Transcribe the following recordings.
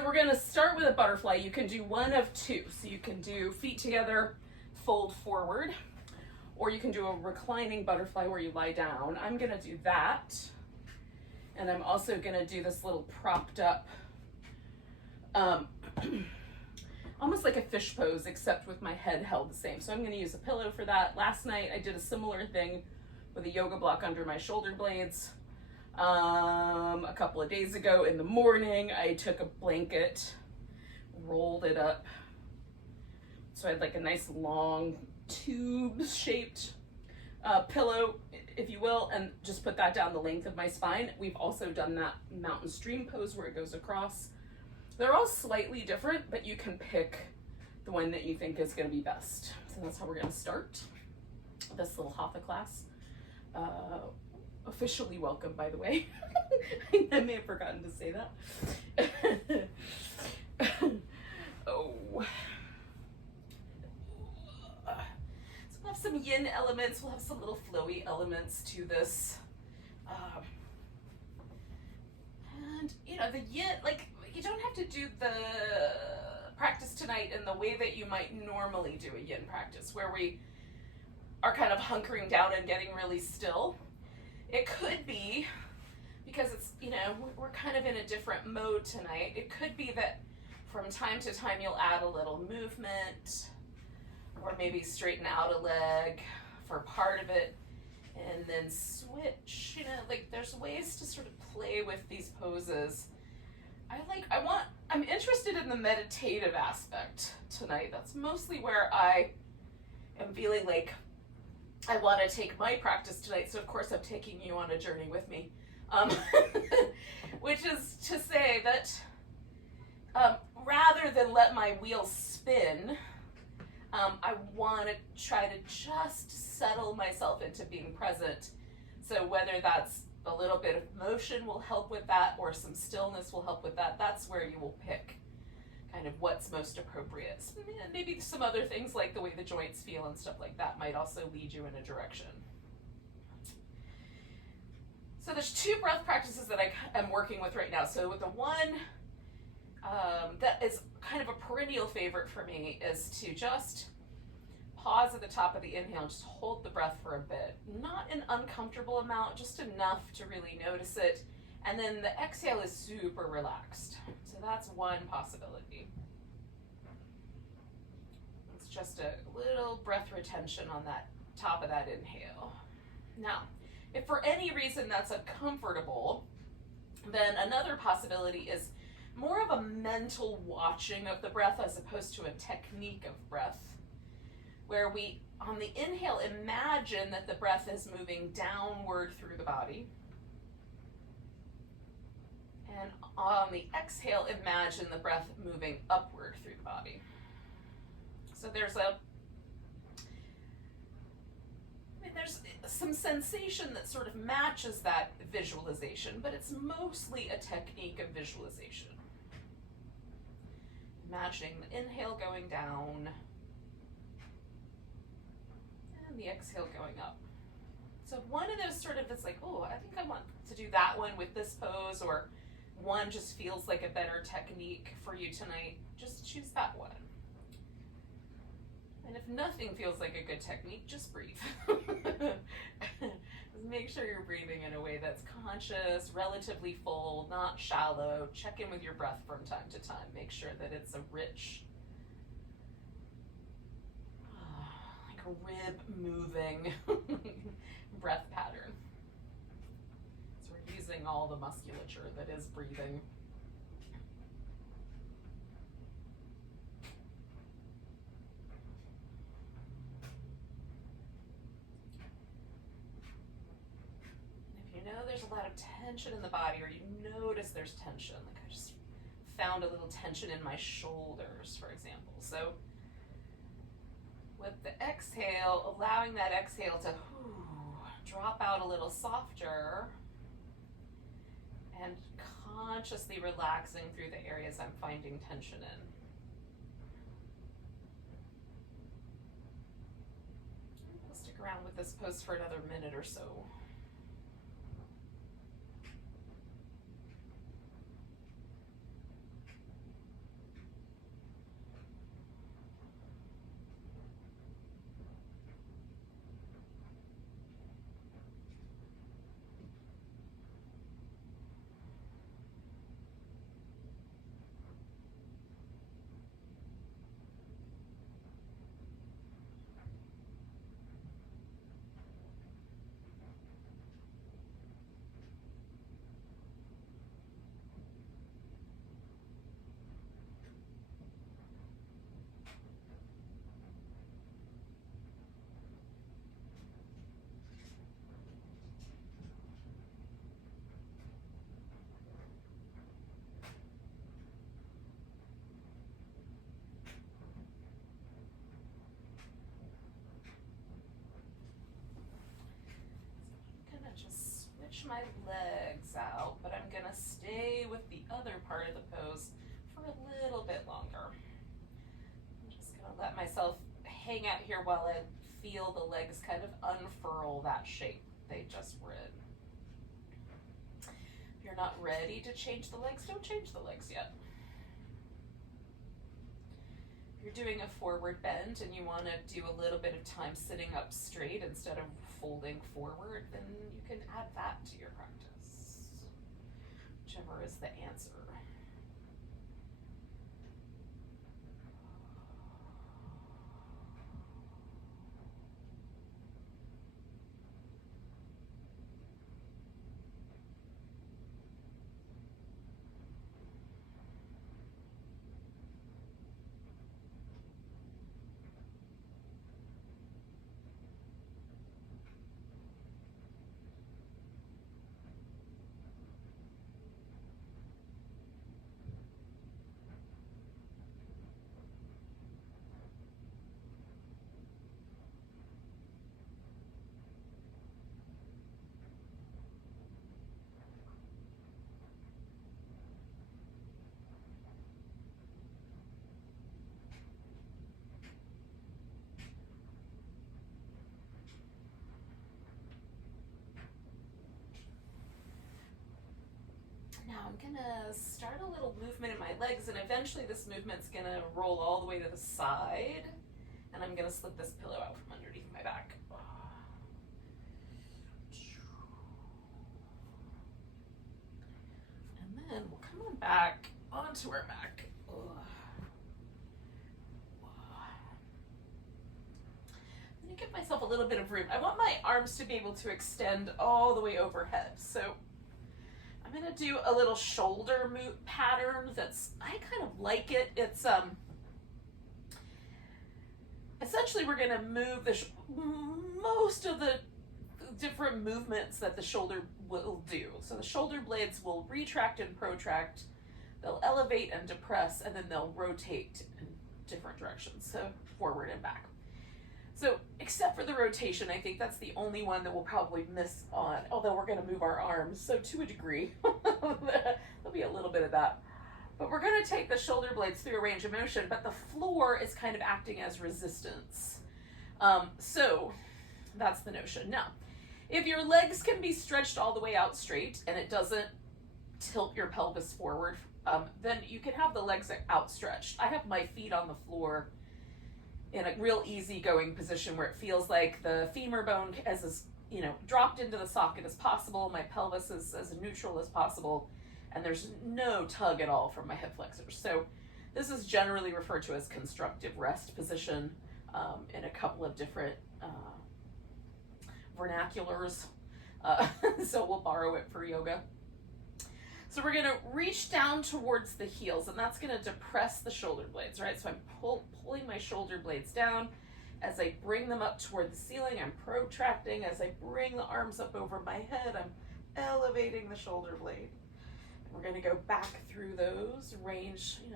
So we're gonna start with a butterfly. You can do one of two. So you can do feet together, fold forward, or you can do a reclining butterfly where you lie down. I'm gonna do that. And I'm also gonna do this little propped up, almost like a fish pose, except with my head held the same. So I'm gonna use a pillow for that. Last night I did a similar thing with a yoga block under my shoulder blades. A couple of days ago in the morning, I took a blanket, rolled it up. So I had like a nice long tube shaped pillow, if you will, and just put that down the length of my spine. We've also done that mountain stream pose where it goes across. They're all slightly different, but you can pick the one that you think is going to be best. So that's how we're going to start this little Hatha class. Officially welcome, by the way. I may have forgotten to say that. Oh. So we'll have some yin elements. We'll have some little flowy elements to this. And, you know, the yin, like, you don't have to do the practice tonight in the way that you might normally do a yin practice, where we are kind of hunkering down and getting really still. It could be, because it's, you know, we're kind of in a different mode tonight. It could be that from time to time you'll add a little movement, or maybe straighten out a leg for part of it, and then switch, you know, like there's ways to sort of play with these poses. I'm interested in the meditative aspect tonight. That's mostly where I am feeling like I want to take my practice tonight, so of course I'm taking you on a journey with me, which is to say that rather than let my wheels spin, I want to try to just settle myself into being present. So whether that's a little bit of motion will help with that, or some stillness will help with that, that's where you will pick kind of what's most appropriate. And maybe some other things like the way the joints feel and stuff like that might also lead you in a direction. So there's two breath practices that I am working with right now. So with the one that is kind of a perennial favorite for me is to just pause at the top of the inhale and just hold the breath for a bit. Not an uncomfortable amount, just enough to really notice it. And then the exhale is super relaxed. So that's one possibility. It's just a little breath retention on that top of that inhale. Now, if for any reason that's uncomfortable, then another possibility is more of a mental watching of the breath as opposed to a technique of breath, where we, on the inhale, imagine that the breath is moving downward through the body. And on the exhale, imagine the breath moving upward through the body. So there's some sensation that sort of matches that visualization, but it's mostly a technique of visualization. Imagining the inhale going down and the exhale going up. So one of those sort of, it's like, oh, I think I want to do that one with this pose, or one just feels like a better technique for you tonight, just choose that one. And if nothing feels like a good technique, just breathe. Just make sure you're breathing in a way that's conscious, relatively full, not shallow. Check in with your breath from time to time. Make sure that it's a rich, like a rib moving breath pattern. So we're using all the musculature that is breathing. There's a lot of tension in the body, or you notice there's tension, like I just found a little tension in my shoulders, for example. So with the exhale, allowing that exhale to drop out a little softer, and consciously relaxing through the areas I'm finding tension in. We'll stick around with this pose for another minute or so. my legs out, but I'm gonna stay with the other part of the pose for a little bit longer. I'm just gonna let myself hang out here while I feel the legs kind of unfurl that shape they just were in. If you're not ready to change the legs, don't change the legs yet. If you're doing a forward bend and you want to do a little bit of time sitting up straight instead of folding forward, then you can add that to your practice, whichever is the answer. Now I'm gonna start a little movement in my legs, and eventually this movement's gonna roll all the way to the side, and I'm gonna slip this pillow out from underneath my back. And then we'll come on back onto our back. I'm gonna give myself a little bit of room. I want my arms to be able to extend all the way overhead, so I'm gonna do a little shoulder move pattern I kind of like it. It's essentially we're gonna move most of the different movements that the shoulder will do. So the shoulder blades will retract and protract, they'll elevate and depress, and then they'll rotate in different directions, so forward and back. So except for the rotation, I think that's the only one that we'll probably miss on, although we're gonna move our arms, so to a degree, there'll be a little bit of that. But we're gonna take the shoulder blades through a range of motion, but the floor is kind of acting as resistance. So that's the notion. Now, if your legs can be stretched all the way out straight and it doesn't tilt your pelvis forward, then you can have the legs outstretched. I have my feet on the floor in a real easygoing position where it feels like the femur bone is dropped into the socket as possible, my pelvis is as neutral as possible, and there's no tug at all from my hip flexors. So this is generally referred to as constructive rest position in a couple of different vernaculars, so we'll borrow it for yoga. So we're gonna reach down towards the heels, and that's gonna depress the shoulder blades, right? So I'm pulling my shoulder blades down. As I bring them up toward the ceiling, I'm protracting. As I bring the arms up over my head, I'm elevating the shoulder blade. And we're gonna go back through those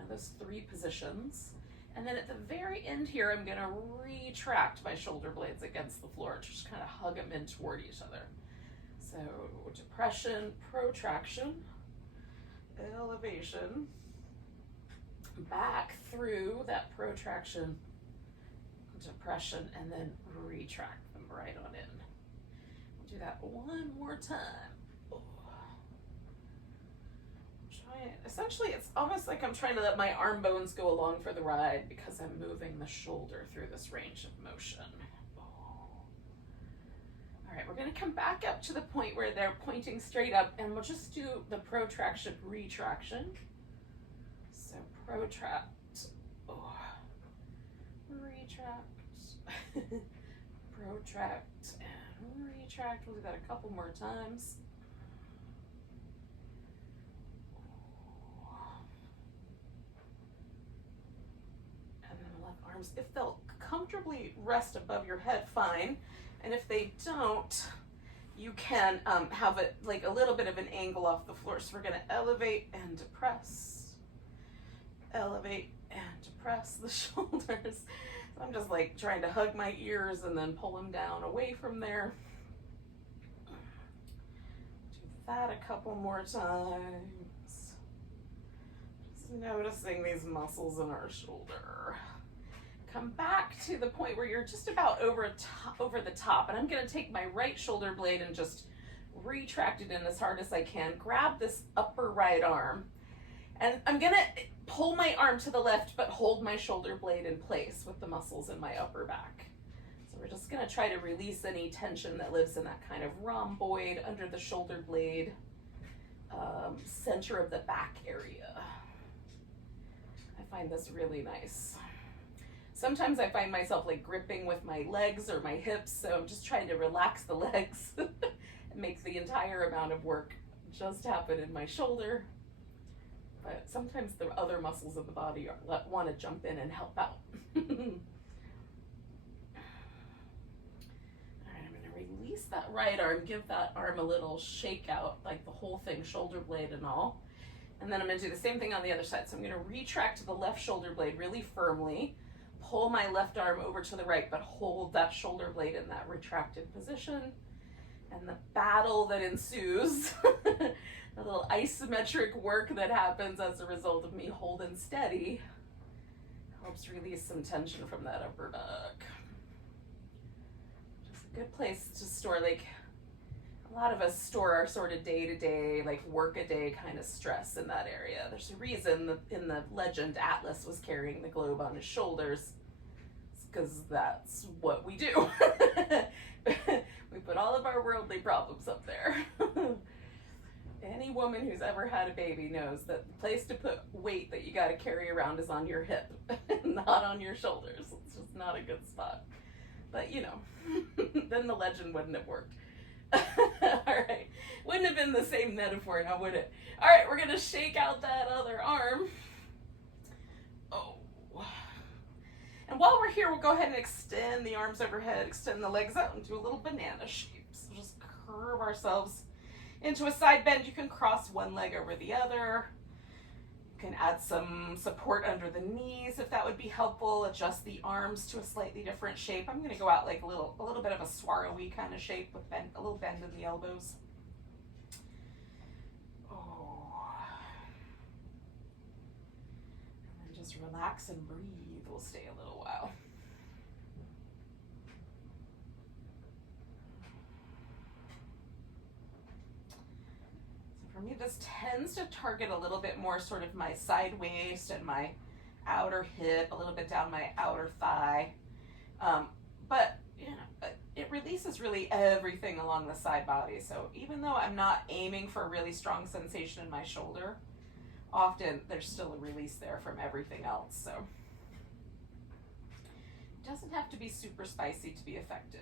those three positions. And then at the very end here, I'm gonna retract my shoulder blades against the floor, just kind of hug them in toward each other. So depression, protraction, elevation, back through that protraction, depression, and then retract them right on in. We'll do that one more time. Essentially, it's almost like I'm trying to let my arm bones go along for the ride because I'm moving the shoulder through this range of motion. All right, we're gonna come back up to the point where they're pointing straight up, and we'll just do the protraction, retraction. So protract, retract, protract, and retract. We'll do that a couple more times. And then we'll let arms, if they'll comfortably rest above your head, fine. And if they don't, you can have it like a little bit of an angle off the floor. So we're gonna elevate and depress, elevate and depress the shoulders. So I'm just like trying to hug my ears and then pull them down away from there. Do that a couple more times. Just noticing these muscles in our shoulder. Come back to the point where you're just about over the top, and I'm going to take my right shoulder blade and just retract it in as hard as I can. Grab this upper right arm, and I'm going to pull my arm to the left, but hold my shoulder blade in place with the muscles in my upper back. So we're just going to try to release any tension that lives in that kind of rhomboid under the shoulder blade, center of the back area. I find this really nice. Sometimes I find myself like gripping with my legs or my hips, so I'm just trying to relax the legs and make the entire amount of work just happen in my shoulder. But sometimes the other muscles of the body want to jump in and help out. All right, I'm going to release that right arm, give that arm a little shake out, like the whole thing, shoulder blade and all. And then I'm going to do the same thing on the other side. So I'm going to retract the left shoulder blade really firmly. Pull my left arm over to the right, but hold that shoulder blade in that retracted position. And the battle that ensues, the little isometric work that happens as a result of me holding steady, helps release some tension from that upper back. Just a good place to store, like, a lot of us store our sort of day-to-day, like work-a-day kind of stress in that area. There's a reason that in the legend Atlas was carrying the globe on his shoulders. It's because that's what we do. We put all of our worldly problems up there. Any woman who's ever had a baby knows that the place to put weight that you got to carry around is on your hip, not on your shoulders. It's just not a good spot. But you know, then the legend wouldn't have worked. All right, wouldn't have been the same metaphor now, would it? All right, we're gonna shake out that other arm. Oh, and while we're here, we'll go ahead and extend the arms overhead, extend the legs out, and do a little banana shape. So just curve ourselves into a side bend. You can cross one leg over the other. You can add some support under the knees if that would be helpful. Adjust the arms to a slightly different shape. I'm going to go out like a little bit of a swirly kind of shape with a little bend in the elbows. Oh. And then just relax and breathe. We'll stay a little while. For me, this tends to target a little bit more sort of my side waist and my outer hip, a little bit down my outer thigh. But you know, it releases really everything along the side body. So even though I'm not aiming for a really strong sensation in my shoulder, often there's still a release there from everything else. So it doesn't have to be super spicy to be effective.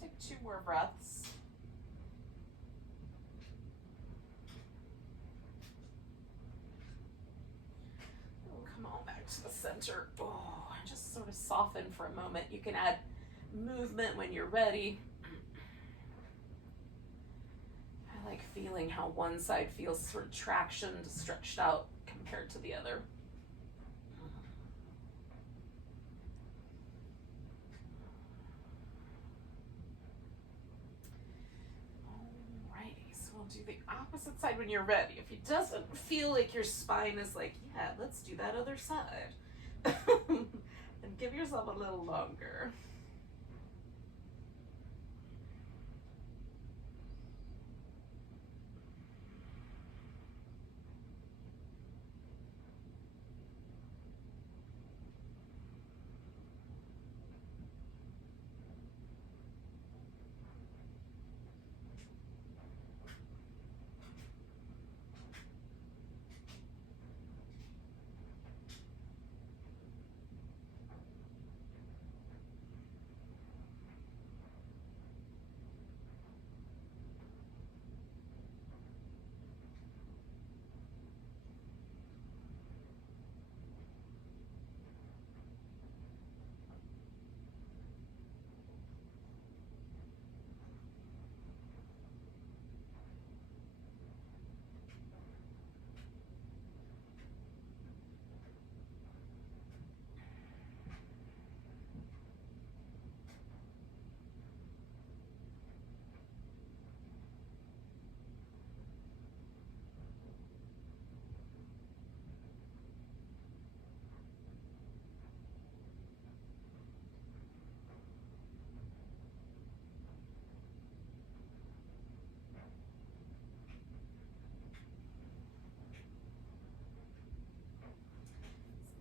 Take 2 more breaths. We'll come on back to the center. Oh, and just sort of soften for a moment. You can add movement when you're ready. I like feeling how one side feels sort of traction, stretched out compared to the other. Do the opposite side when you're ready. If it doesn't feel like your spine is like, yeah, let's do that other side, then Give yourself a little longer.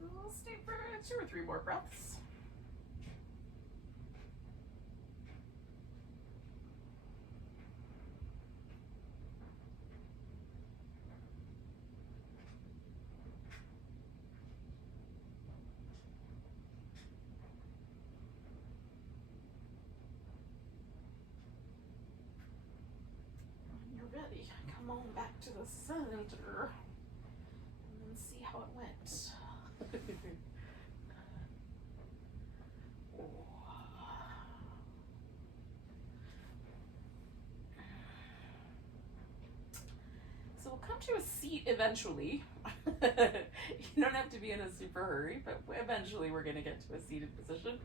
We'll stay for 2 or 3 more breaths. When you're ready, come on back to the center and then see how it went. So we'll come to a seat eventually. You don't have to be in a super hurry, but eventually we're going to get to a seated position.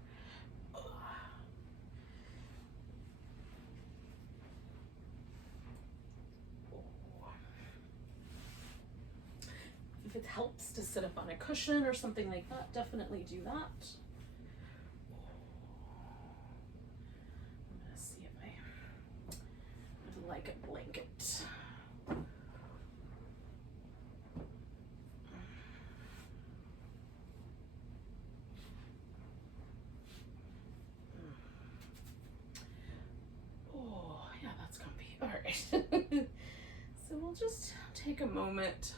If it helps to sit up on a cushion or something like that, definitely do that. I'm going to see if I would like a blanket. Oh, yeah, that's comfy. All right. So we'll just take a moment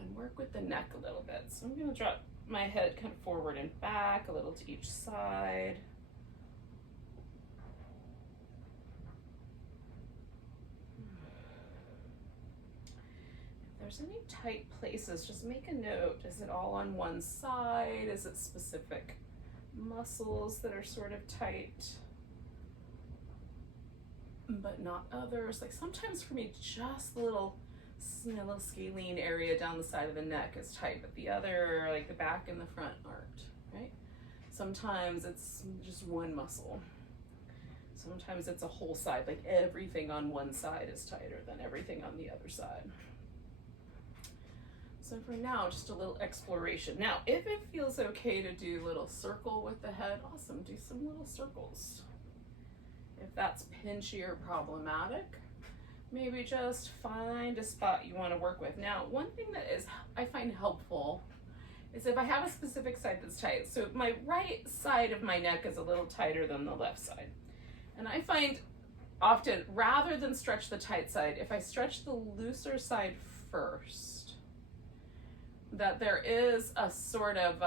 and work with the neck a little bit. So I'm going to drop my head kind of forward and back a little to each side. If there's any tight places, just make a note. Is it all on one side? Is it specific muscles that are sort of tight, but not others? Like sometimes for me, just the little scalene area down the side of the neck is tight, but the other, like the back and the front, aren't, right? Sometimes it's just one muscle. Sometimes it's a whole side, like everything on one side is tighter than everything on the other side. So for now, just a little exploration. Now, if it feels okay to do a little circle with the head, awesome, do some little circles. If that's pinchy or problematic, maybe just find a spot you want to work with. Now, one thing that I find helpful is if I have a specific side that's tight. So my right side of my neck is a little tighter than the left side. And I find often, rather than stretch the tight side, if I stretch the looser side first, that there is a sort of,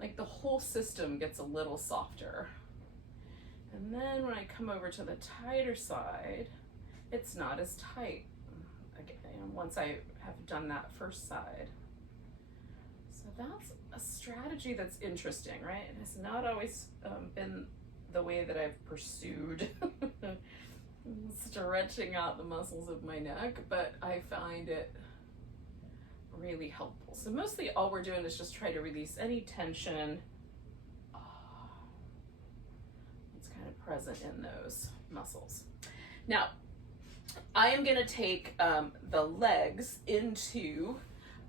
like the whole system gets a little softer. And then when I come over to the tighter side, it's not as tight again, once I have done that first side. So that's a strategy that's interesting, right? It has not always been the way that I've pursued stretching out the muscles of my neck, but I find it really helpful. So mostly all we're doing is just try to release any tension that's kind of present in those muscles. Now, I am going to take the legs into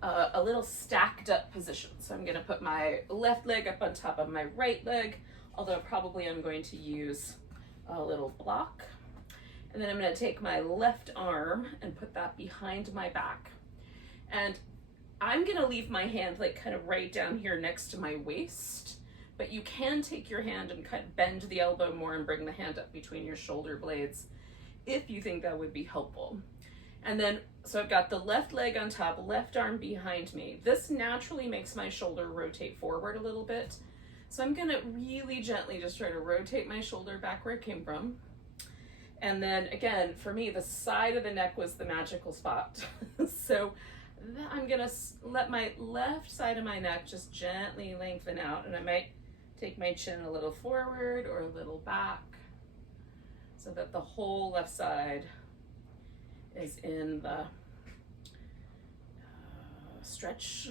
a little stacked up position. So I'm gonna put my left leg up on top of my right leg, although probably I'm going to use a little block. And then I'm gonna take my left arm and put that behind my back. And I'm gonna leave my hand like kind of right down here next to my waist, but you can take your hand and kind of bend the elbow more and bring the hand up between your shoulder blades if you think that would be helpful. And then, so I've got the left leg on top, left arm behind me. This naturally makes my shoulder rotate forward a little bit. So I'm gonna really gently just try to rotate my shoulder back where it came from. And then again, for me, the side of the neck was the magical spot. So I'm gonna let my left side of my neck just gently lengthen out, and I might take my chin a little forward or a little back so that the whole left side is in the stretch,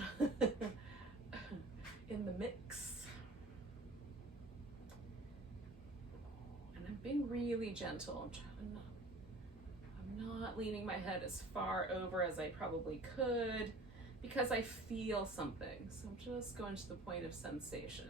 in the mix. And I'm being really gentle. I'm not leaning my head as far over as I probably could because I feel something. So I'm just going to the point of sensation.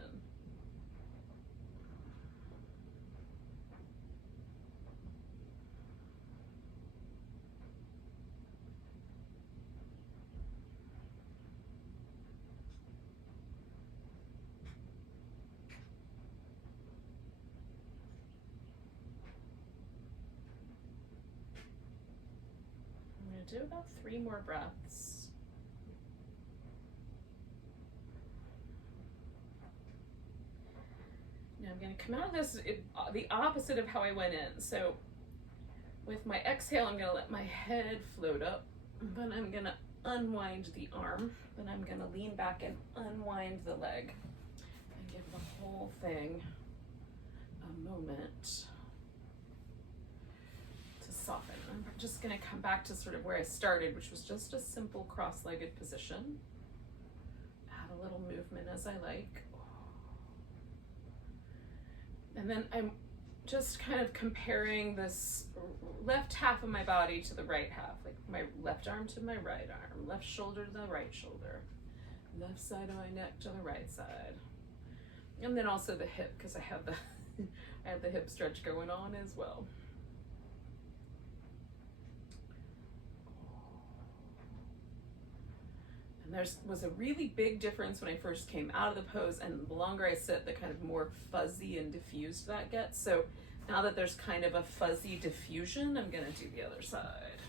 Do about 3 more breaths. Now I'm going to come out of this the opposite of how I went in. So with my exhale, I'm going to let my head float up. Then I'm going to unwind the arm. Then I'm going to lean back and unwind the leg. And give the whole thing a moment to soften. I'm just going to come back to sort of where I started, which was just a simple cross-legged position. Add a little movement as I like. And then I'm just kind of comparing this left half of my body to the right half, like my left arm to my right arm, left shoulder to the right shoulder, left side of my neck to the right side. And then also the hip, because I have the I have the hip stretch going on as well. There was a really big difference when I first came out of the pose, and the longer I sit, the kind of more fuzzy and diffused that gets. So now that there's kind of a fuzzy diffusion, I'm gonna do the other side.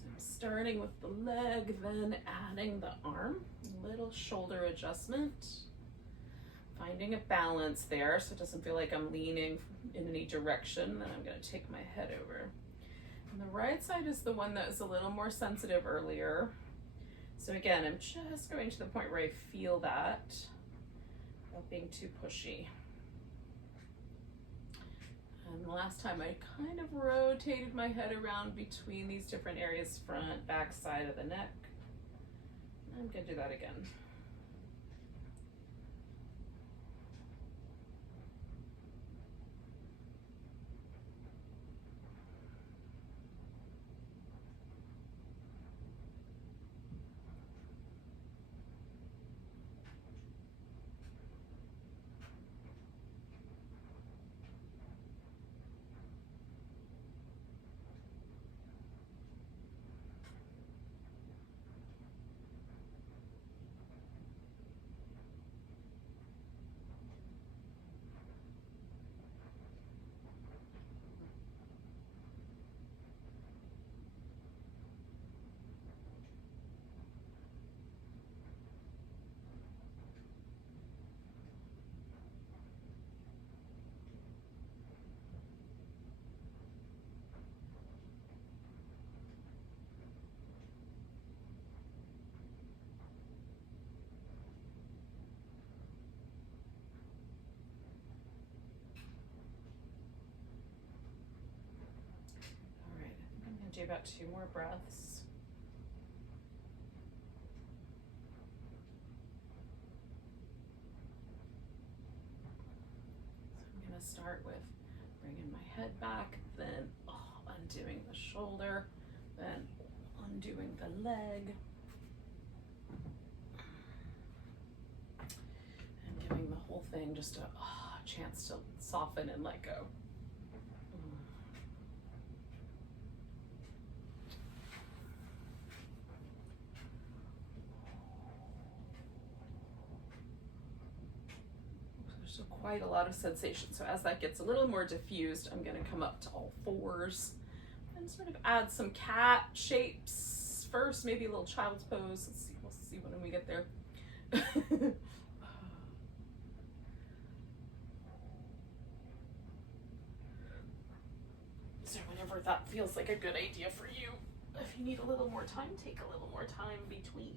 So I'm starting with the leg, then adding the arm, little shoulder adjustment, finding a balance there so it doesn't feel like I'm leaning in any direction. Then I'm gonna take my head over. And the right side is the one that is a little more sensitive earlier. So again, I'm just going to the point where I feel that without being too pushy. And the last time I kind of rotated my head around between these different areas, front, back, side of the neck. I'm gonna do that again. Do about 2 more breaths. So I'm going to start with bringing my head back, then a undoing the shoulder, then undoing the leg, and giving the whole thing just a chance to soften and let go. So quite a lot of sensation. So as that gets a little more diffused, I'm going to come up to all fours and sort of add some cat shapes first, maybe a little child's pose. Let's see, we'll see when we get there. So whenever that feels like a good idea for you, if you need a little more time, take a little more time between.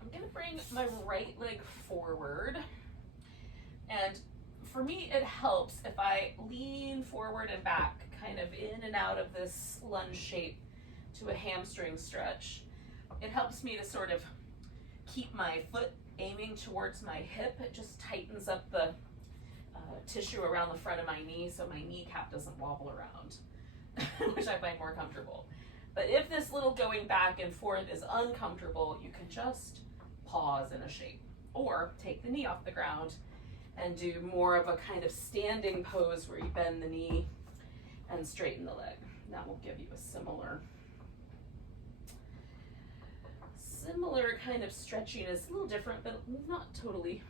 I'm going to bring my right leg forward, and for me it helps if I lean forward and back, kind of in and out of this lunge shape to a hamstring stretch. It helps me to sort of keep my foot aiming towards my hip. It just tightens up the tissue around the front of my knee so my kneecap doesn't wobble around, which I find more comfortable. But if this little going back and forth is uncomfortable, you can just pause in a shape, or take the knee off the ground and do more of a kind of standing pose where you bend the knee and straighten the leg. That will give you a similar kind of stretchiness, a little different, but not totally.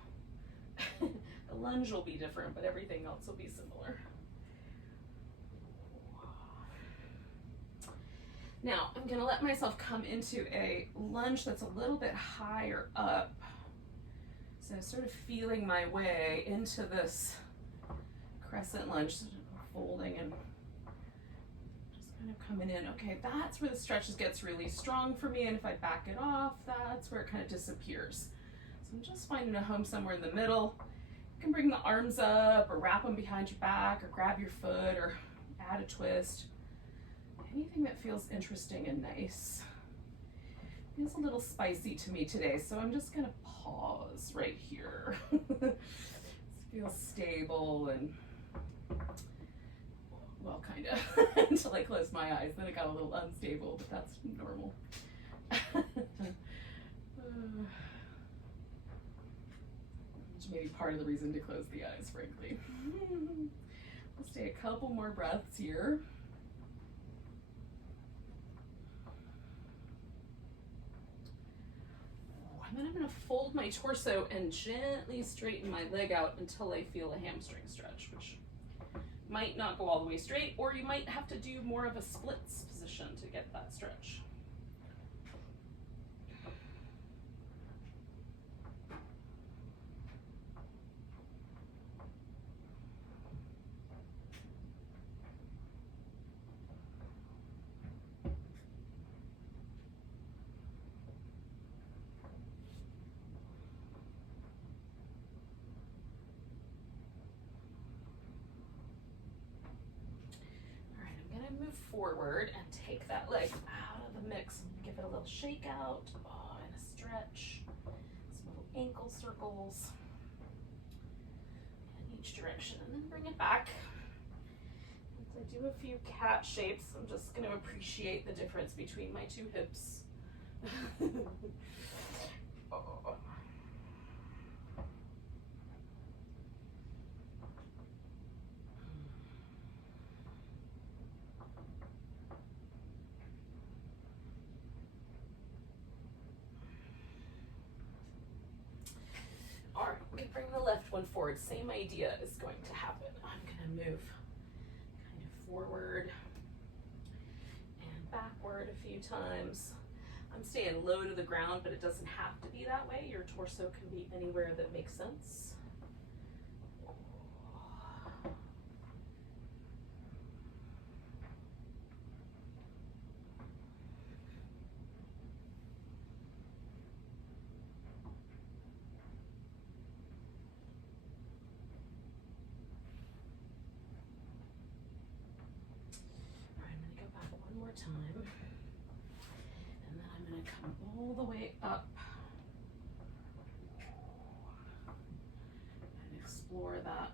The lunge will be different, but everything else will be similar. Now, I'm going to let myself come into a lunge that's a little bit higher up. So sort of feeling my way into this crescent lunge, folding and just kind of coming in. Okay, that's where the stretch gets really strong for me, and if I back it off, that's where it kind of disappears. So I'm just finding a home somewhere in the middle. You can bring the arms up, or wrap them behind your back, or grab your foot, or add a twist. Anything that feels interesting and nice. Feels a little spicy to me today, so I'm just gonna pause right here. This feels stable and, well, kind of, until I closed my eyes. Then it got a little unstable, but that's normal. Which may be part of the reason to close the eyes, frankly. We'll stay a couple more breaths here. And then I'm going to fold my torso and gently straighten my leg out until I feel a hamstring stretch, which might not go all the way straight, or you might have to do more of a splits position to get that stretch. Move forward and take that leg out of the mix and give it a little shake out, and a stretch, some little ankle circles in each direction, and then bring it back. As I do a few cat shapes, I'm just going to appreciate the difference between my two hips. Oh. Bring the left one forward. Same idea is going to happen. I'm going to move kind of forward and backward a few times. I'm staying low to the ground, but it doesn't have to be that way. Your torso can be anywhere that makes sense. Time, and then I'm going to come all the way up and explore that.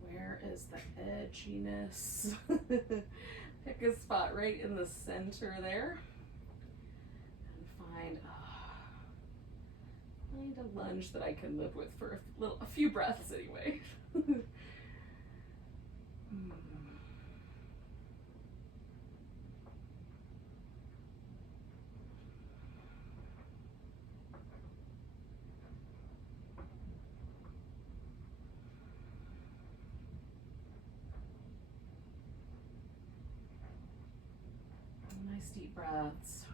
Where is the edginess? Pick a spot right in the center there and find a lunge that I can live with for a few breaths anyway. Nice deep breaths.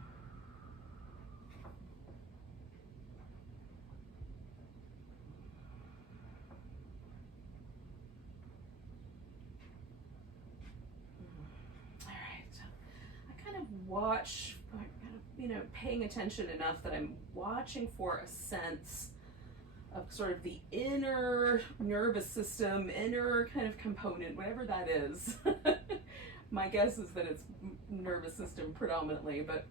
All right. I kind of watch, paying attention enough that I'm watching for a sense of sort of the inner nervous system, inner kind of component, whatever that is. My guess is that it's nervous system predominantly, but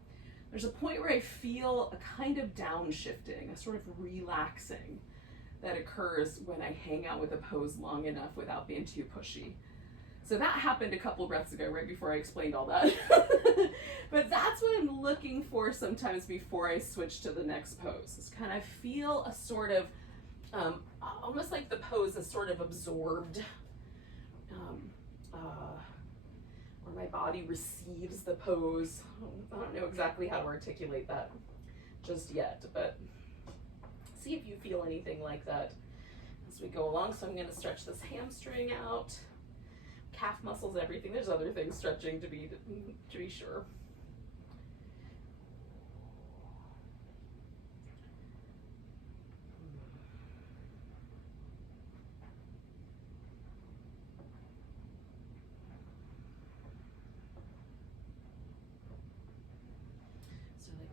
there's a point where I feel a kind of downshifting, a sort of relaxing that occurs when I hang out with a pose long enough without being too pushy. So that happened a couple breaths ago, right before I explained all that. But that's what I'm looking for sometimes before I switch to the next pose. Is kind of feel a sort of, almost like the pose is sort of absorbed, or my body receives the pose. I don't know exactly how to articulate that just yet, but see if you feel anything like that as we go along. So I'm going to stretch this hamstring out, calf muscles, everything. There's other things stretching to be sure.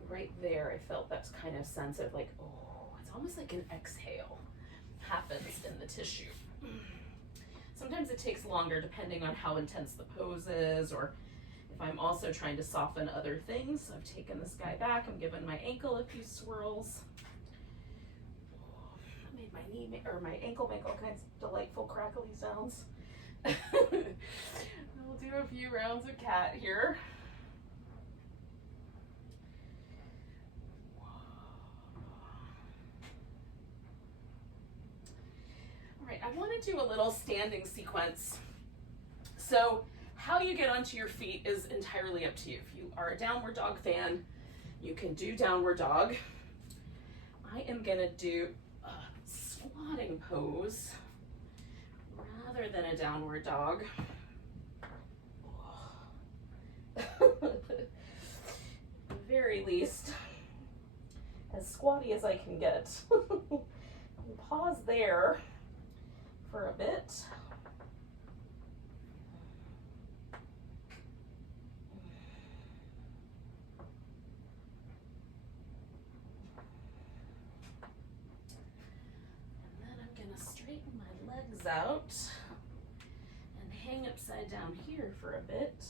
Right there, I felt that kind of sense of like, oh, it's almost like an exhale happens in the tissue. Sometimes it takes longer depending on how intense the pose is, or if I'm also trying to soften other things. I've taken this guy back, I'm giving my ankle a few swirls. I made my ankle make all kinds of delightful crackly sounds. We'll do a few rounds of cat here. Right, I want to do a little standing sequence. So how you get onto your feet is entirely up to you. If you are a downward dog fan, you can do downward dog. I am going to do a squatting pose rather than a downward dog. At the very least, as squatty as I can get. Pause there for a bit. And then I'm going to straighten my legs out and hang upside down here for a bit.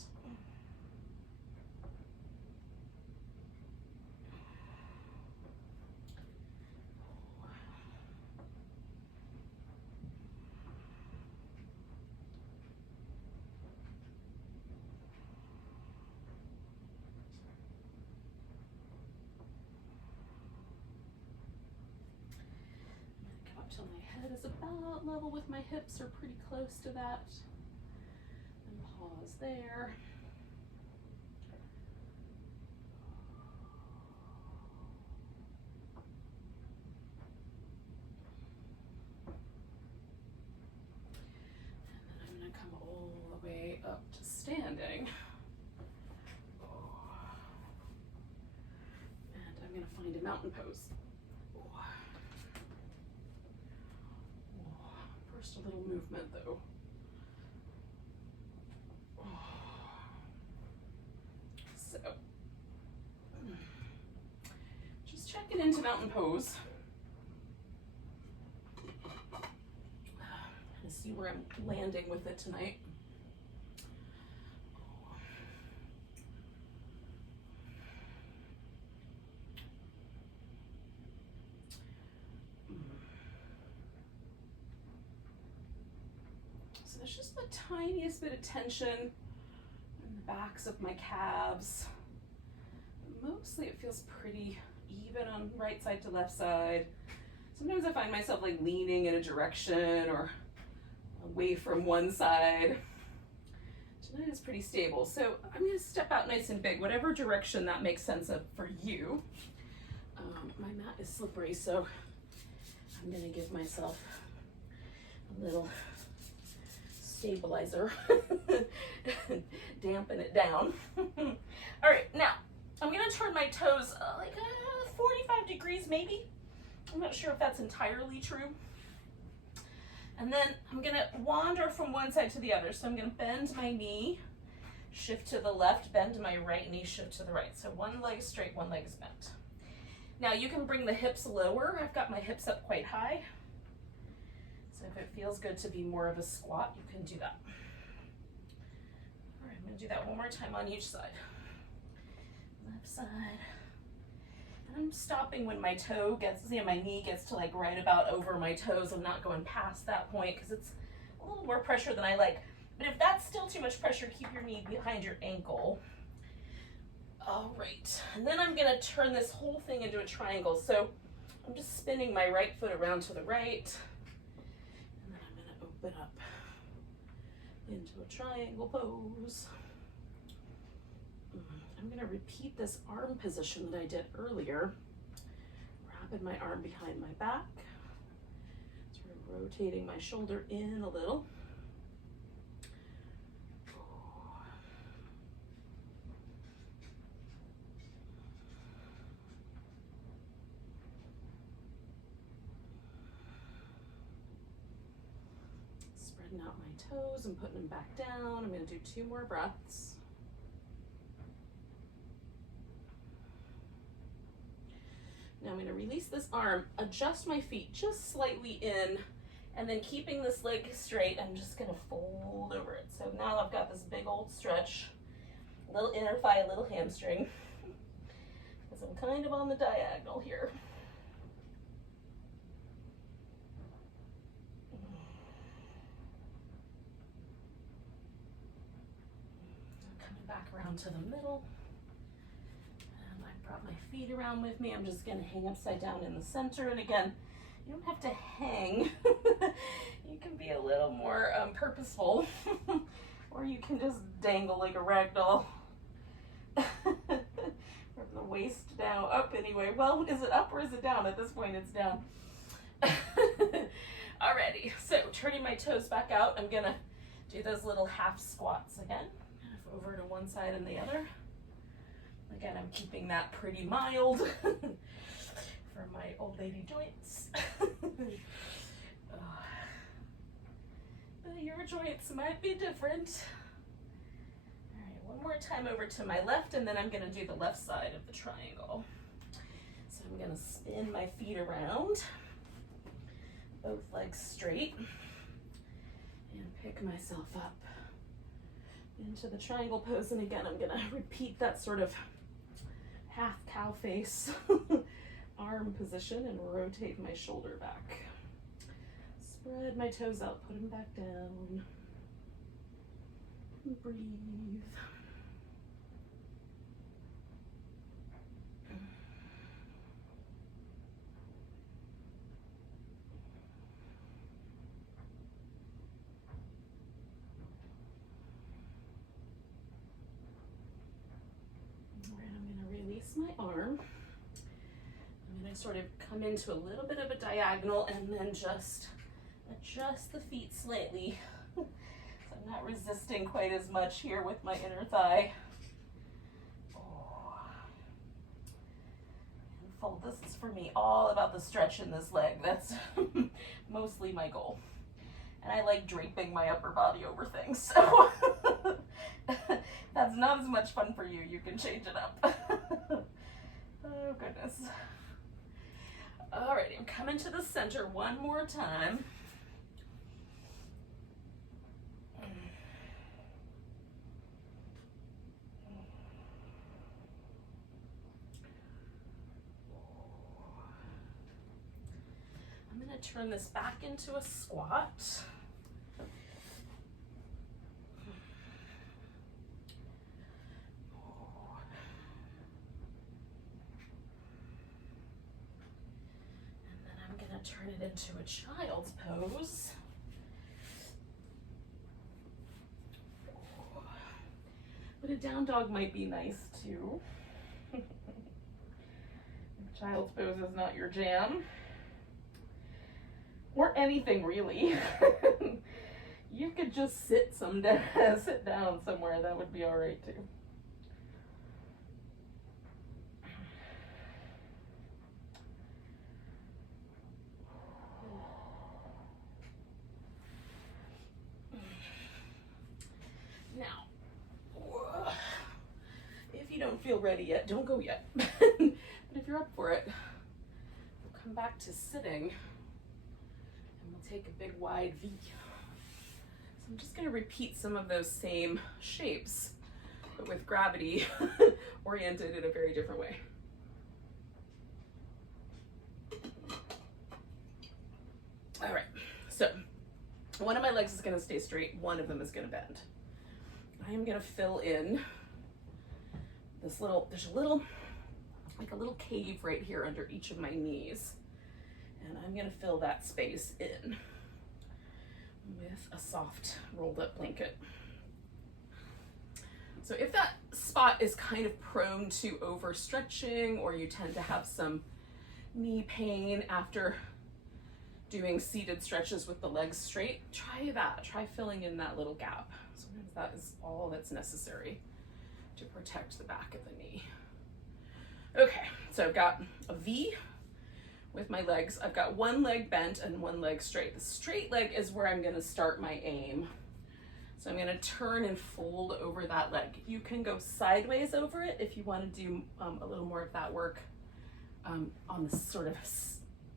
Till my head is about level with my hips, or pretty close to that. And pause there. And then I'm going to come all the way up to standing. find a mountain pose. First a little movement though. So, just checking into mountain pose. And see where I'm landing with it tonight. So there's just the tiniest bit of tension in the backs of my calves. Mostly it feels pretty even on right side to left side. Sometimes I find myself like leaning in a direction or away from one side. Tonight is pretty stable. So I'm gonna step out nice and big, whatever direction that makes sense of for you. My mat is slippery, so I'm gonna give myself a little stabilizer, dampen it down. All right, now I'm gonna turn my toes like 45 degrees maybe. I'm not sure if that's entirely true. And then I'm gonna wander from one side to the other. So I'm gonna bend my knee, shift to the left, bend my right knee, shift to the right. So one leg straight, one leg is bent. Now you can bring the hips lower. I've got my hips up quite high. So if it feels good to be more of a squat, you can do that. All right, I'm gonna do that one more time on each side. Left side. And I'm stopping when my toe gets, my knee gets to like right about over my toes. I'm not going past that point because it's a little more pressure than I like. But if that's still too much pressure, keep your knee behind your ankle. All right, and then I'm gonna turn this whole thing into a triangle. So I'm just spinning my right foot around to the right. And then I'm gonna open up into a triangle pose. I'm gonna repeat this arm position that I did earlier. Wrapping my arm behind my back. Sort of rotating my shoulder in a little. Spreading out my toes and putting them back down. I'm gonna do 2 more breaths. Now I'm going to release this arm, adjust my feet just slightly in, and then keeping this leg straight, I'm just going to fold over it. So now I've got this big old stretch, a little inner thigh, a little hamstring, because I'm kind of on the diagonal here. Coming back around to the middle. Brought my feet around with me. I'm just going to hang upside down in the center. And again, you don't have to hang. You can be a little more purposeful, or you can just dangle like a rag doll. From the waist down, up anyway. Well, is it up or is it down? At this point, it's down. Alrighty, so turning my toes back out, I'm going to do those little half squats again. Half over to one side and the other. Again, I'm keeping that pretty mild for my old lady joints. But your joints might be different. All right, one more time over to my left, and then I'm going to do the left side of the triangle. So I'm going to spin my feet around, both legs straight, and pick myself up into the triangle pose. And again, I'm going to repeat that sort of half cow face arm position and rotate my shoulder back. Spread my toes out, put them back down. Breathe. My arm. I'm going to sort of come into a little bit of a diagonal and then just adjust the feet slightly. So I'm not resisting quite as much here with my inner thigh. And fold. This is for me all about the stretch in this leg. That's mostly my goal. And I like draping my upper body over things, so that's not as much fun for you. You can change it up. Oh goodness. Alrighty, I'm coming to the center one more time. I'm going to turn this back into a squat. Turn it into a child's pose. But a down dog might be nice too. If child's pose is not your jam, or anything really, you could just sit down somewhere. That would be all right too. Don't feel ready yet, don't go yet. But if you're up for it, we'll come back to sitting and we'll take a big wide V. So I'm just going to repeat some of those same shapes, but with gravity oriented in a very different way. All right, so one of my legs is going to stay straight, one of them is going to bend. I am going to fill in this there's like a little cave right here under each of my knees. And I'm gonna fill that space in with a soft rolled up blanket. So if that spot is kind of prone to overstretching, or you tend to have some knee pain after doing seated stretches with the legs straight, try that. Try filling in that little gap. Sometimes that is all that's necessary to protect the back of the knee. Okay, so I've got a V with my legs. I've got one leg bent and one leg straight. The straight leg is where I'm gonna start my aim. So I'm gonna turn and fold over that leg. You can go sideways over it if you wanna do a little more of that work on the sort of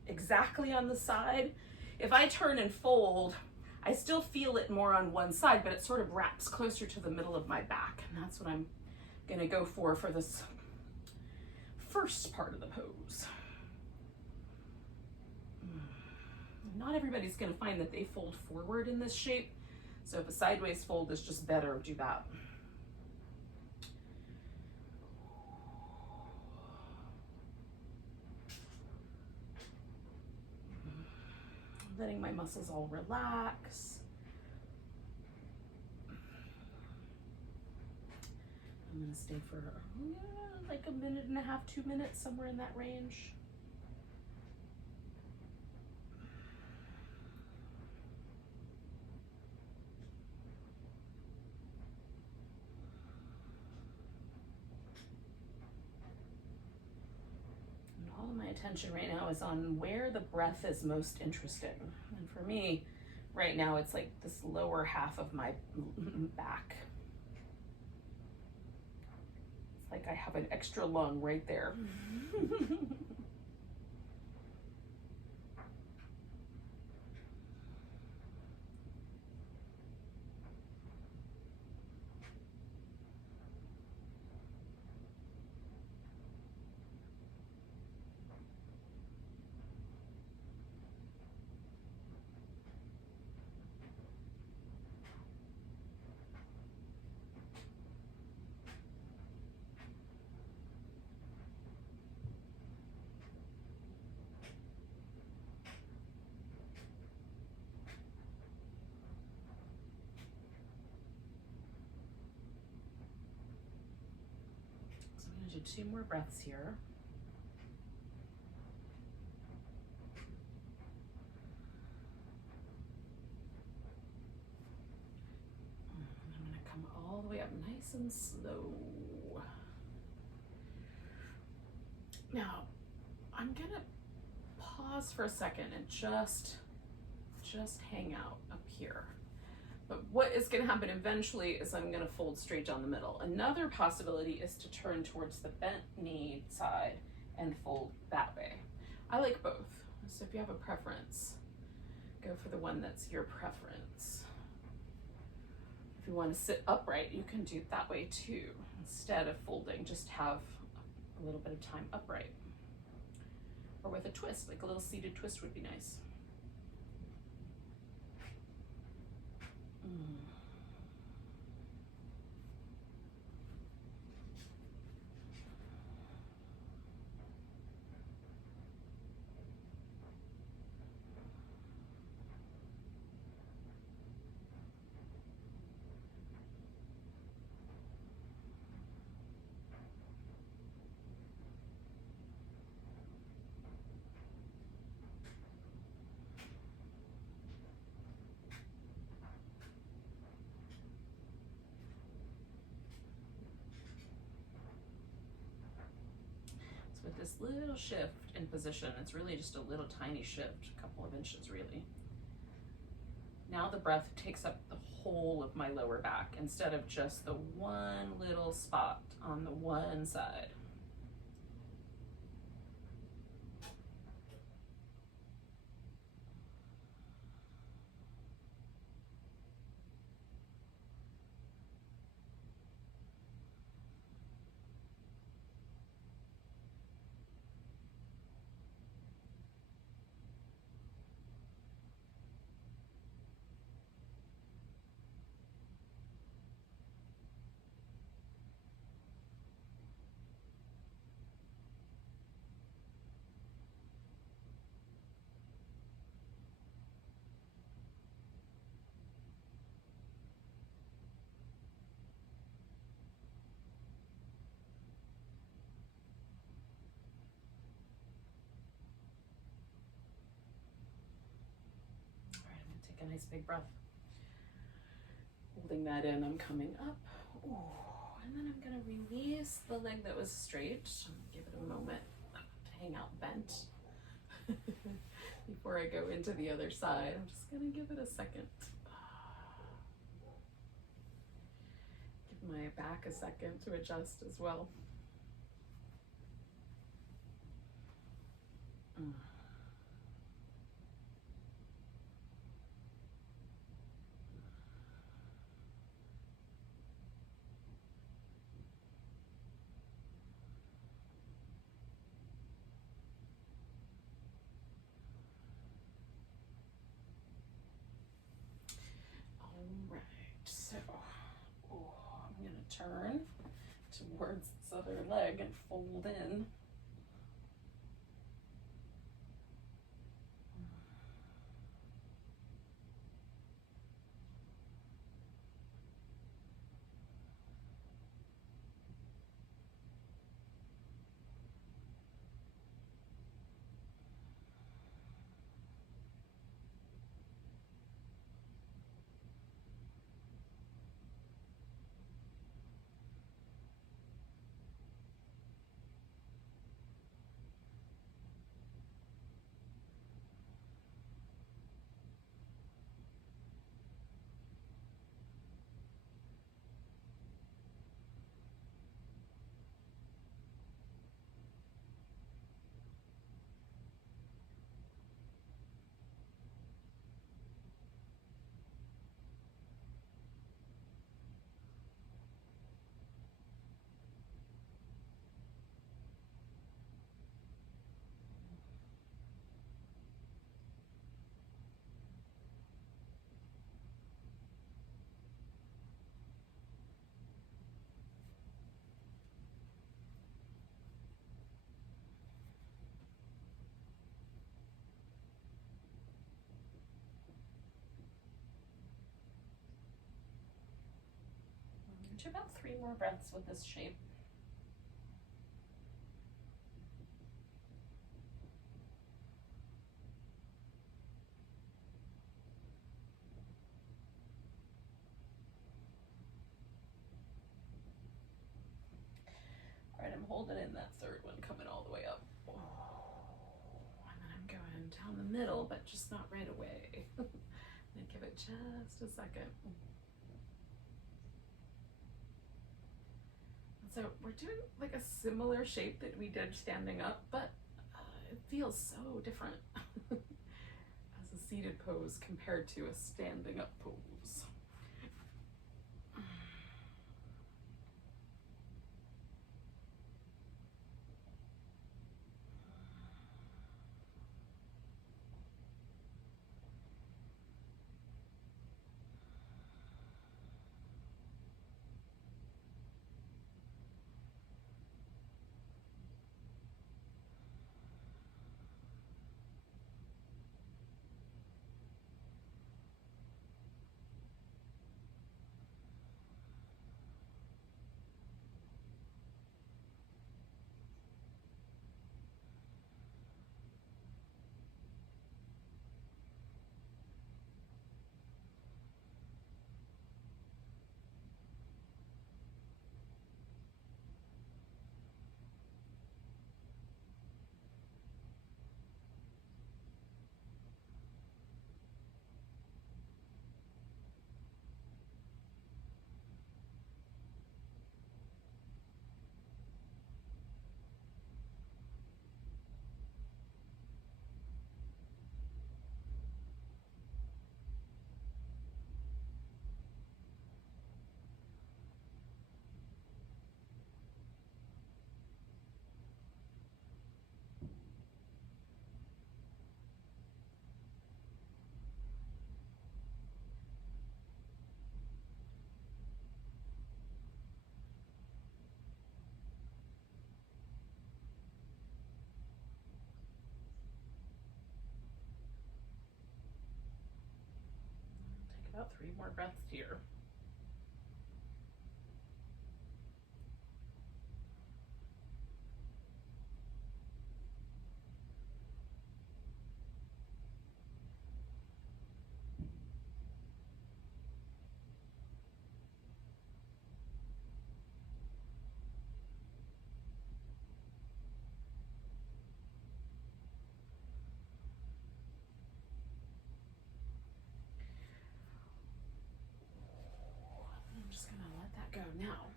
exactly on the side. If I turn and fold, I still feel it more on one side, but it sort of wraps closer to the middle of my back. And that's what I'm gonna go for this first part of the pose. Not everybody's gonna find that they fold forward in this shape. So if a sideways fold is just better, do that. Letting my muscles all relax. I'm gonna stay for like a minute and a half, 2 minutes, somewhere in that range. And all of my attention right now is on where the breath is most interesting. And for me, right now, it's like this lower half of my back. Like I have an extra lung right there. Do 2 more breaths here. And I'm going to come all the way up nice and slow. Now, I'm gonna pause for a second and just hang out up here. But what is going to happen eventually is I'm going to fold straight down the middle. Another possibility is to turn towards the bent knee side and fold that way. I like both. So if you have a preference, go for the one that's your preference. If you want to sit upright, you can do it that way too. Instead of folding, just have a little bit of time upright. Or with a twist, like a little seated twist would be nice. With this little shift in position, it's really just a little tiny shift, a couple of inches really. Now the breath takes up the whole of my lower back instead of just the one little spot on the one side. A nice big breath. Holding that in, I'm coming up. Ooh, and then I'm gonna release the leg that was straight. Give it a moment to hang out bent. Before I go into the other side, I'm just gonna give it a second. Give my back a second to adjust as well. So, I'm going to turn towards this other leg and fold in. Do about 3 more breaths with this shape. All right, I'm holding in that third one, coming all the way up. middle, but just not right away. And give it just a second. So we're doing like a similar shape that we did standing up, but it feels so different as a seated pose compared to a standing up pose. Take about 3 more breaths here. I'm just gonna let that go now.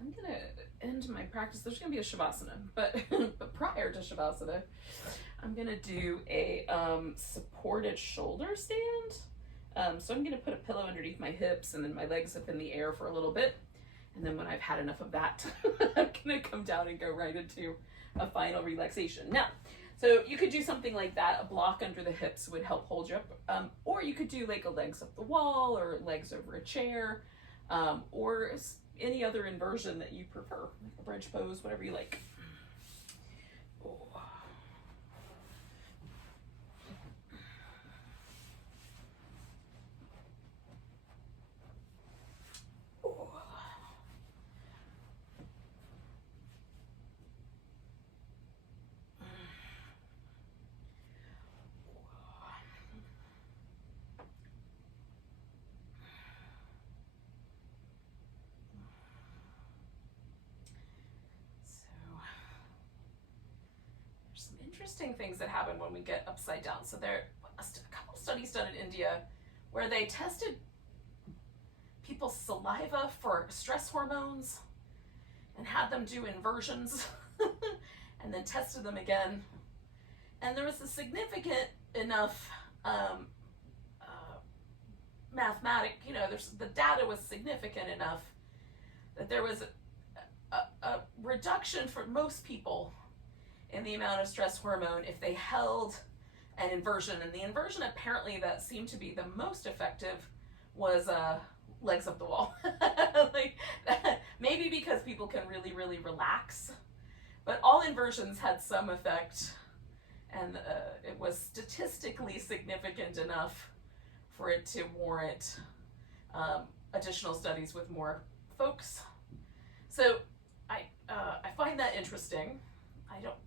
I'm gonna end my practice. There's gonna be a shavasana, but but prior to shavasana, I'm gonna do a supported shoulder stand. So I'm gonna put a pillow underneath my hips and then my legs up in the air for a little bit. And then when I've had enough of that, I'm gonna come down and go right into a final relaxation. Now, so you could do something like that. A block under the hips would help hold you up. Or you could do like a legs up the wall or legs over a chair, or any other inversion that you prefer, like a bridge pose, whatever you like. Oh. Interesting things that happen when we get upside down. So there are a couple studies done in India where they tested people's saliva for stress hormones and had them do inversions and then tested them again. And there was a significant enough the data was significant enough that there was a reduction for most people in the amount of stress hormone if they held an inversion. And the inversion apparently that seemed to be the most effective was legs up the wall. Like that, maybe because people can really, really relax. But all inversions had some effect, and it was statistically significant enough for it to warrant additional studies with more folks. So I find that interesting.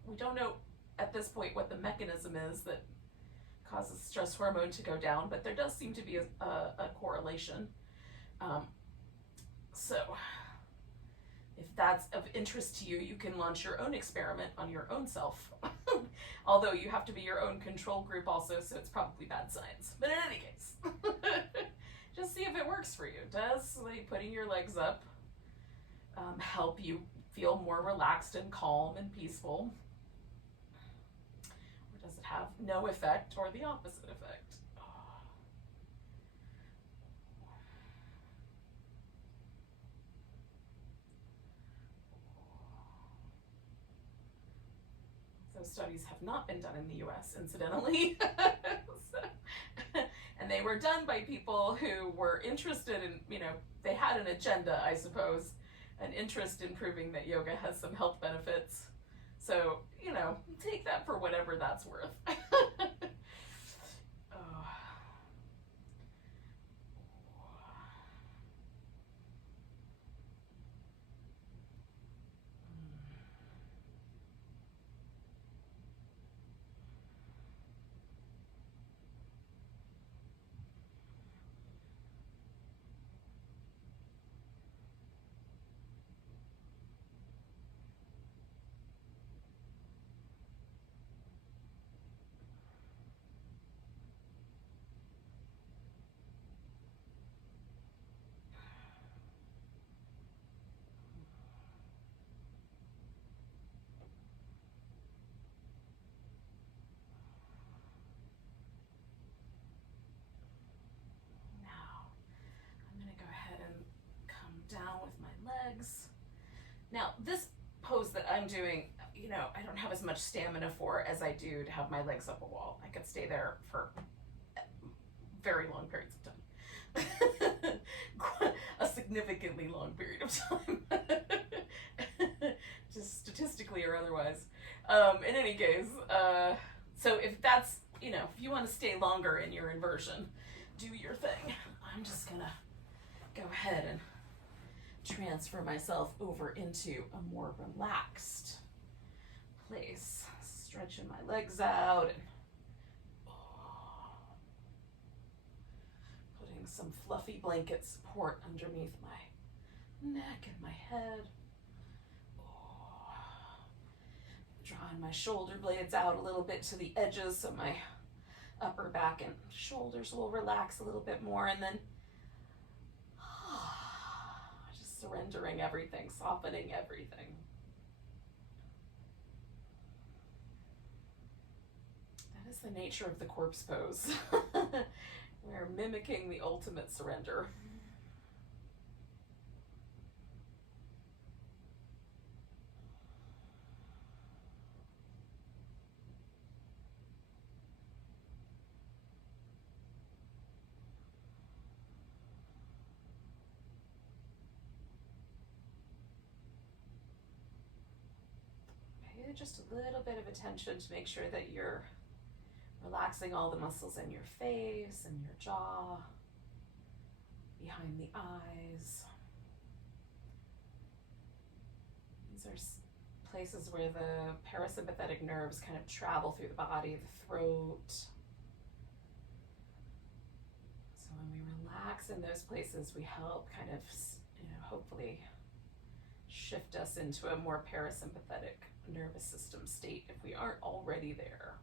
We don't know at this point what the mechanism is that causes stress hormone to go down, but there does seem to be a correlation. So if that's of interest to you, you can launch your own experiment on your own self. Although you have to be your own control group also, so it's probably bad science. But in any case, just see if it works for you. Does like putting your legs up help you feel more relaxed and calm and peaceful? Or does it have no effect or the opposite effect? Those studies have not been done in the US, incidentally. And they were done by people who were interested in, they had an agenda, I suppose, an interest in proving that yoga has some health benefits. So, take that for whatever that's worth. Down with my legs. Now, this pose that I'm doing, I don't have as much stamina for as I do to have my legs up a wall. I could stay there for very long periods of time. A significantly long period of time. Just statistically or otherwise. In any case, so if that's, if you want to stay longer in your inversion, do your thing. I'm just gonna go ahead and transfer myself over into a more relaxed place, stretching my legs out and putting some fluffy blanket support underneath my neck and my head, drawing my shoulder blades out a little bit to the edges so my upper back and shoulders will relax a little bit more, and then surrendering everything, softening everything. That is the nature of the corpse pose. We're mimicking the ultimate surrender. Just a little bit of attention to make sure that you're relaxing all the muscles in your face and your jaw, behind the eyes. These are places where the parasympathetic nerves kind of travel through the body, the throat. So when we relax in those places, we help kind of, hopefully shift us into a more parasympathetic nervous system state if we aren't already there.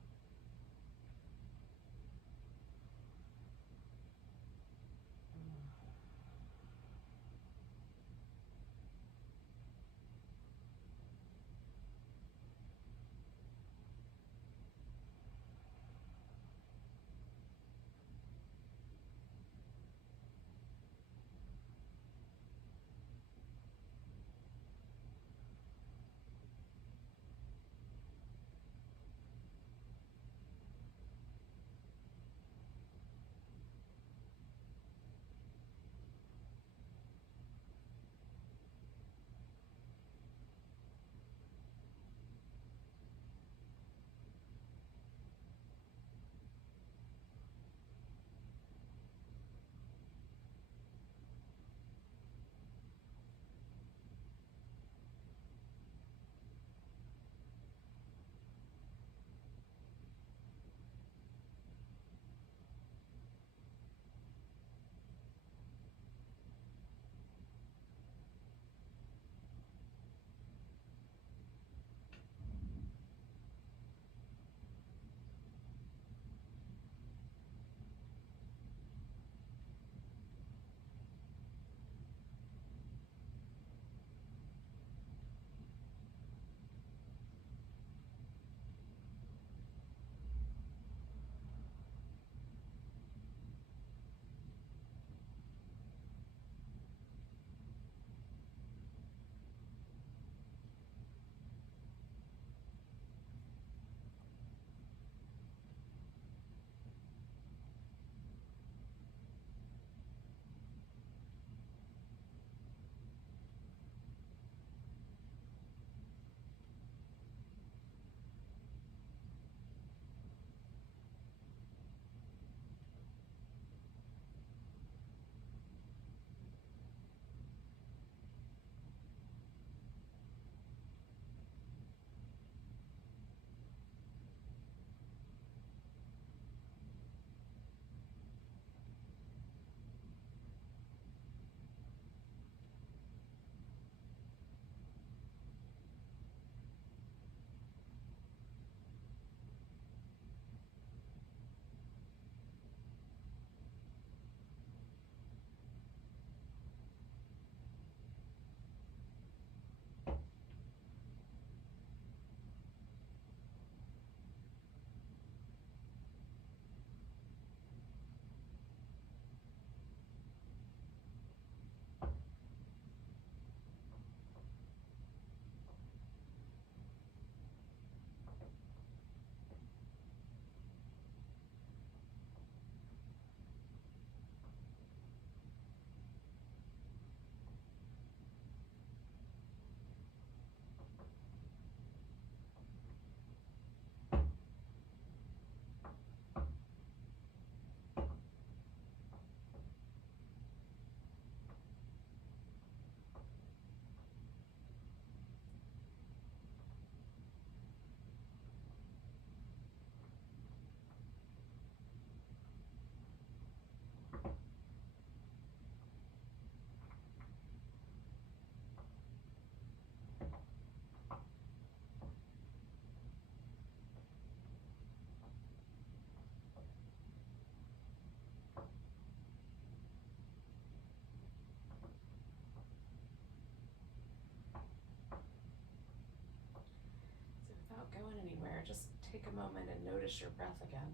just take a moment and notice your breath again.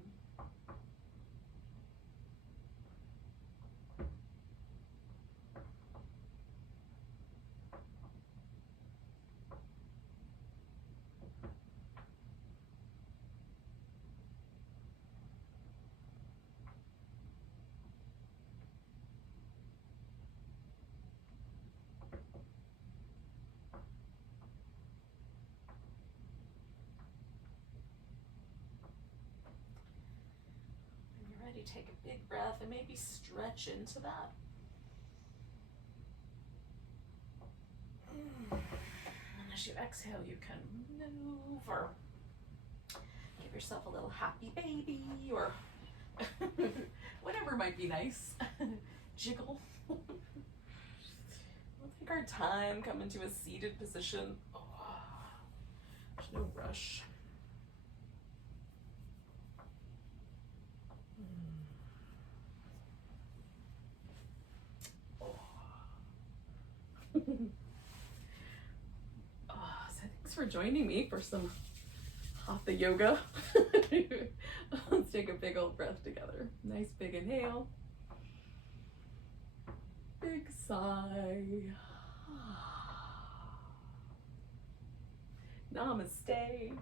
Ready, take a big breath and maybe stretch into that. And as you exhale, you can move or give yourself a little happy baby or whatever might be nice. Jiggle. We'll take our time, come into a seated position. Oh, there's no rush. So thanks for joining me for some Hatha yoga. Let's take a big old breath together. Nice big inhale. Big sigh. Namaste.